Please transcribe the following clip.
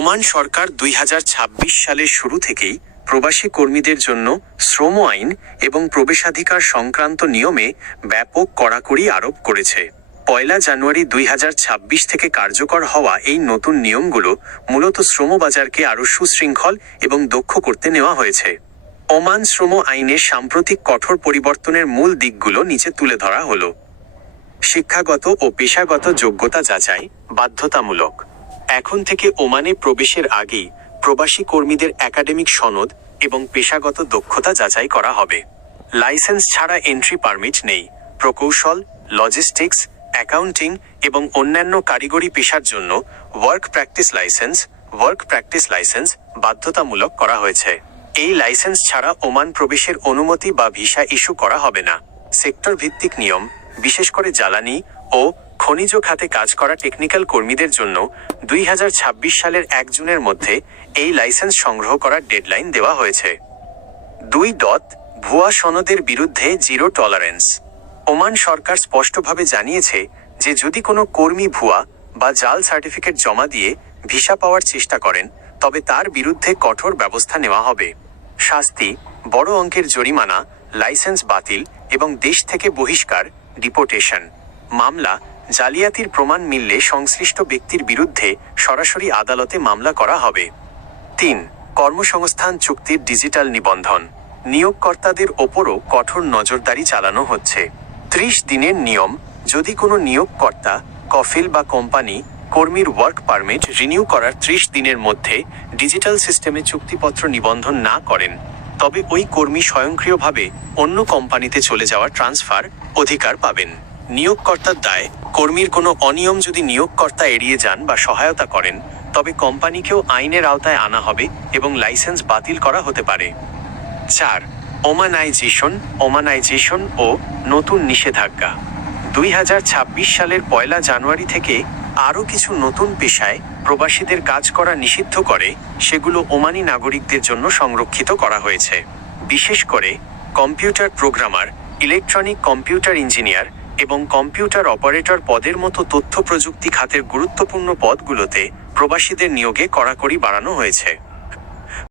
Oman সরকার দুই হাজার ছাব্বিশ সালের শুরু থেকেই প্রবাসী কর্মীদের জন্য শ্রম আইন এবং প্রবেশাধিকার সংক্রান্ত নিয়মে ব্যাপক কড়াকড়ি আরোপ করেছে। পয়লা জানুয়ারি দুই হাজার ছাব্বিশ থেকে কার্যকর হওয়া এই নতুন নিয়মগুলো মূলত শ্রমবাজারকে আরও সুশৃঙ্খল এবং দক্ষ করতে নেওয়া হয়েছে। ওমান শ্রম আইনের সাম্প্রতিক কঠোর পরিবর্তনের মূল দিকগুলো নিচে তুলে ধরা হলো। শিক্ষাগত ও পেশাগত যোগ্যতা যাচাই বাধ্যতামূলক। এখন থেকে ওমানে প্রবেশের আগেই প্রবাসী কর্মীদের একাডেমিক সনদ এবং পেশাগত দক্ষতা যাচাই করা হবে। লাইসেন্স ছাড়া এন্ট্রি পারমিট নেই। প্রকৌশল, লজিস্টিক্স, অ্যাকাউন্টিং এবং অন্যান্য কারিগরি পেশার জন্য work practice licence, work practice licence বাধ্যতামূলক করা হয়েছে। এই লাইসেন্স ছাড়া ওমান প্রবেশের অনুমতি বা ভিসা ইস্যু করা হবে না। সেক্টর ভিত্তিক নিয়ম, বিশেষ করে জ্বালানি ও খনিজ খাতে কাজ করা টেকনিক্যাল কর্মীদের জন্য দুই হাজার ছাব্বিশ সালের এক জুনের মধ্যে এই লাইসেন্স সংগ্রহ করার ডেডলাইন দেওয়া হয়েছে। দুই ডট ভুয়া সনদের বিরুদ্ধে জিরো টলারেন্স ওমান সরকার স্পষ্টভাবে জানিয়েছে যে যদি কোনো কর্মী ভুয়া বা জাল সার্টিফিকেট জমা দিয়ে ভিসা পাওয়ার চেষ্টা করেন, তবে তার বিরুদ্ধে কঠোর ব্যবস্থা নেওয়া হবে। শাস্তি, বড় অঙ্কের জরিমানা লাইসেন্স বাতিল এবং দেশ থেকে বহিষ্কার ডিপোর্টেশন মামলা জালিয়াতির প্রমাণ মিললে সংশ্লিষ্ট ব্যক্তির বিরুদ্ধে সরাসরি আদালতে মামলা করা হবে। তিন, কর্মসংস্থান চুক্তির ডিজিটাল নিবন্ধন। নিয়োগকর্তাদের ওপরও কঠোর নজরদারি চালানো হচ্ছে। ত্রিশ দিনের নিয়ম, যদি কোনো নিয়োগকর্তা, কফিল বা কোম্পানি, কর্মীর ওয়ার্ক পারমিট রিনিউ করার ত্রিশ দিনের মধ্যে ডিজিটাল সিস্টেমে চুক্তিপত্র নিবন্ধন না করেন, তবে ওই কর্মী স্বয়ংক্রিয়ভাবে অন্য কোম্পানিতে চলে যাওয়ার ট্রান্সফার অধিকার পাবেন। নিয়োগকর্তার দায়। কর্মীর কোনো অনিয়ম যদি নিয়োগকর্তা এড়িয়ে যান বা সহায়তা করেন, তবে কোম্পানিকেও আইনের আওতায় আনা হবে এবং লাইসেন্স বাতিল করা হতে পারে। চার, ওমানাইজেশন ওমানাইজেশন ও নতুন নিষেধাজ্ঞা। দুই হাজার ছাব্বিশ সালের পয়লা জানুয়ারি থেকে আরও কিছু নতুন পেশায় প্রবাসীদের কাজ করা নিষিদ্ধ করে, সেগুলো ওমানি নাগরিকদের জন্য সংরক্ষিত করা হয়েছে। বিশেষ করে computer programmer, electronic computer engineer এবং কম্পিউটার অপারেটর পদের মতো তথ্য প্রযুক্তি খাতের গুরুত্বপূর্ণ পদগুলোতে প্রবাসীদের নিয়োগে কড়াকড়ি বাড়ানো হয়েছে।